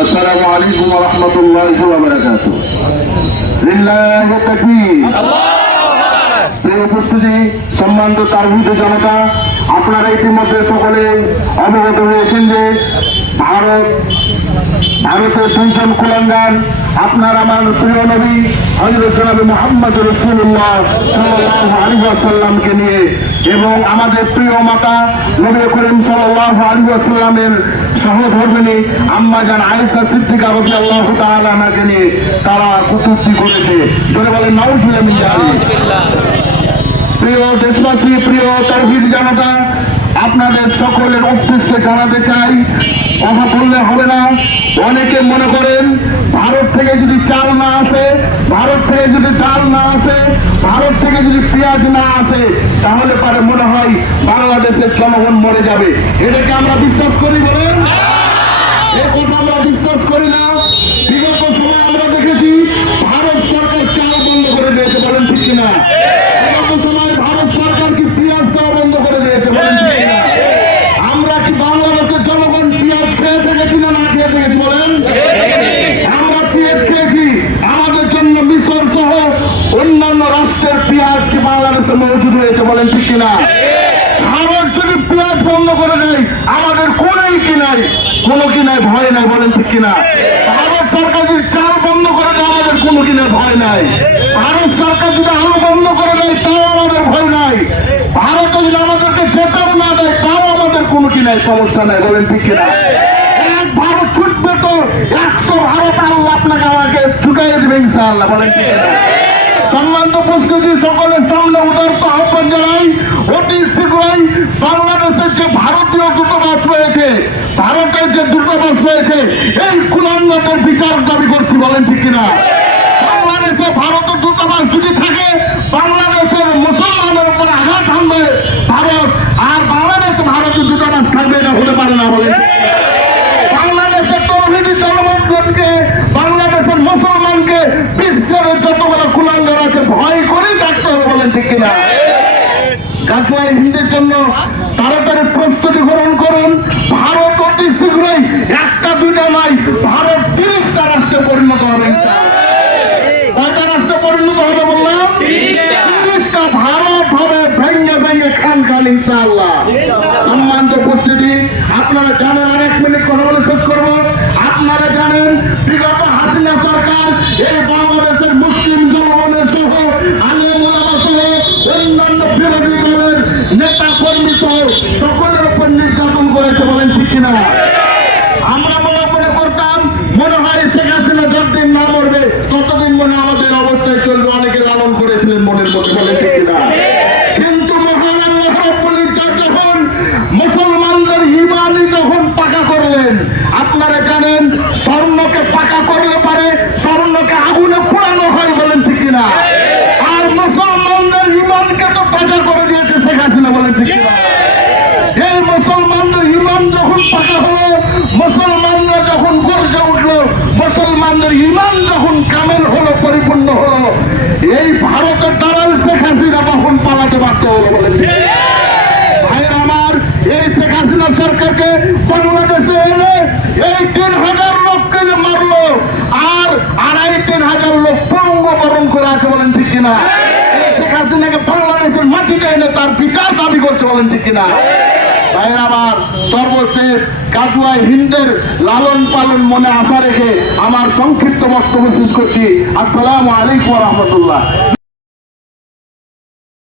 আসসালামু আলাইকুম ওয়া রাহমাতুল্লাহি ওয়া বারাকাতুহু। লিল্লাহি তাকবীর। প্রিয় উপস্থিতি, সম্মানিত তারবিদ জনতা, আপনারা ইতিমধ্যে সকলে অবগত হয়েছেন যে ভারতের দুইজন কুলাঙ্গার আপনার আমার প্রিয় নবী হযরত জনাবে মুহাম্মদ রাসূলুল্লাহ সাল্লাল্লাহু আলাইহি ওয়াসাল্লামকে নিয়ে এবং আমাদের প্রিয় মাতা নবী করিম সাল্লাল্লাহু আলাইহি ওয়াসাল্লামের সহধর্মিণী আম্মা জান আয়েশা সিদ্দিকা রাদিয়াল্লাহু তাআলা আনহাকে নিয়ে তারা কটূক্তি করেছে। জোরে বলেন নাউজুবিল্লাহ মিন যালিক। প্রিয় দেশবাসী, প্রিয় তাওহীদ জনতা, আপনাদের সকলের উদ্দেশ্যে জানাতে চাই, কথা বললে হবে না। অনেকে মনে করেন ভারত থেকে যদি চাল না আসে, ভারত থেকে যদি ডাল না আসে, ভারত থেকে যদি পেঁয়াজ না আসে, তাহলে পরে মনে হয় বাংলাদেশের জনগণ মরে যাবে। এটাকে আমরা বিশ্বাস করি? বলেন, এ কথা আমরা বিশ্বাস করি না। বিগত সময় আমরা দেখেছি ভারত সরকার চাল বন্ধ করে দিয়েছে, বলেন ঠিক কিনা? বিগত সময় ভারত সরকার কি পেঁয়াজ দেওয়া বন্ধ করে দিয়েছে, বলেন ঠিক কিনা? আমরা কি বাংলাদেশের জনগণ পেঁয়াজ খেয়ে থেকেছি না না খেয়ে থেকেছি? বলেন, আমরা পেঁয়াজ খেয়েছি। আমাদের জন্য মিশর সহ অন্যান্য রাষ্ট্রের পেঁয়াজ কি বাংলাদেশে মজুদ হয়েছে, বলেন ঠিক কিনা? ভারত যদি পেঁয়াজ বন্ধ করে দেয় আমাদের কোনোই কি নাই, কোনো কি নাই, ভয় নাই, বলেন ঠিক কিনা? ভারত সরকার যদি চাল বন্ধ করে দেয় আমাদের কোনো কিনা ভয় নাই। ভারত সরকার যদি আলু বন্ধ করে দেয় তাও আমাদের ভয় নাই। ভারত যদি আমাদেরকে যেতেও না দেয় তাও আমাদের কোনো কি নাই, সমস্যা নাই, বলেন ঠিক কিনা? এক ভারত ছুটবে তো 100 ভারত আল্লাহ আপনাকে আমাকে ছুটাই দেবে ইনশাআল্লাহ, বলেন ঠিক কিনা? সম্মানিত উপস্থিতি, সকলের সামনে উদারত আহ্বান জানাই, অতি শীঘ্রই বাংলাদেশের যে ভারতীয় দূতাবাস রয়েছে, ভারতের যে দূতাবাস রয়েছে, এই কুলাঙ্গাদের বিচার দাবি করছি, বলেন ঠিক কিনা? বাংলাদেশে ভারতের দূতাবাস যদি থাকে বাংলাদেশের মুসলমানের উপর আঘাত হানবে ভারত, আর বাংলাদেশে ভারতের দূতাবাস থাকবে, এটা হতে পারে না, বলেন। বাংলাদেশের তৌহিদি জনগণকে, বাংলাদেশের মুসলমানকে বিশ্বের যতগুলো কুলাঙ্গার আছে ভয় করেই থাকতে হবে, বলেন ঠিক কিনা? গাছুয়াই হিন্দের জন্য তাড়াতাড়ি প্রস্তুতি গ্রহণ করুন। ভারত অতি শীঘ্রই একটা দুইটা নয়, ভারত 30টা রাষ্ট্রে পরিণত হবে। কয়টা রাষ্ট্রে পরিণত হবে বললাম? 30টা। ভারত হবে ভেঙ্গে ভেঙ্গে খান খান ইনশাআল্লাহ। সম্মানিত উপস্থিতি, আপনারা জানেন, আর 1 মিনিট কথা বলে শেষ করবো। আপনারা জানেন বিগত হাসিনা সরকার এই বাংলাদেশের মুসলিম জনগণের সহ আলেম ওলামা সহ অন্যান্য বিরোধী দলের নেতা কর্মী সহ সকলের উপর নির্যাতন করেছে, বলেন ঠিক কিনা? আমরা মনে করতাম মনে হয় শেখ হাসিনা যতদিন না মরবে ততদিন মনে আমাদের অবস্থায় চলবে, অনেকে লালন করেছিলেন মনের মধ্যে, বলেন ঠিক কিনা? কিন্তু মহান আল্লাহ রাব্বুল ইজ্জত যখন মুসলমানদের ঈমানই যখন পাকা করলেন, আপনারা জানেন স্বর্ণকে পাকা করলে পারে স্বর্ণকে আগুনে পোড়ানো হয়, বলেন ঠিক কিনা? আর মুসলমানদের ঈমানকে তো পাকা করে দিয়েছে শেখ হাসিনা, বলেন ঠিক কিনা? এই মুসলমানদের ঈমান যখন পাকা হলো, মুসলমানরা যখন গর্জে উঠলো, মুসলমানদের ঈমান যখন কামেল হলো, পরিপূর্ণ হলো, এই ভারতের দালাল শেখ হাসিনা তখন পালাতে বাধ্য হলো, বলেন ঠিক কিনা? ভাইয়ের আমার, এই শেখ হাসিনা সরকারকে বাংলাদেশে এনে এই 3000 লোককে মারলো, আর 2500 লোক পঙ্গবরণ করে আছে, বলেন ঠিক কিনা? শেখ হাসিনাকে বাংলাদেশের মাটিতে এনে তার বিচার দাবি করছে, বলেন ঠিক কিনা? ভাইয়ের আমার, সর্বশেষ গাজওয়াই হিন্দের লালন পালন মনে আশা রেখে আমার সংক্ষিপ্ত বক্তব্য শেষ করছি। আসসালামু আলাইকুম ওয়া রাহমাতুল্লাহ।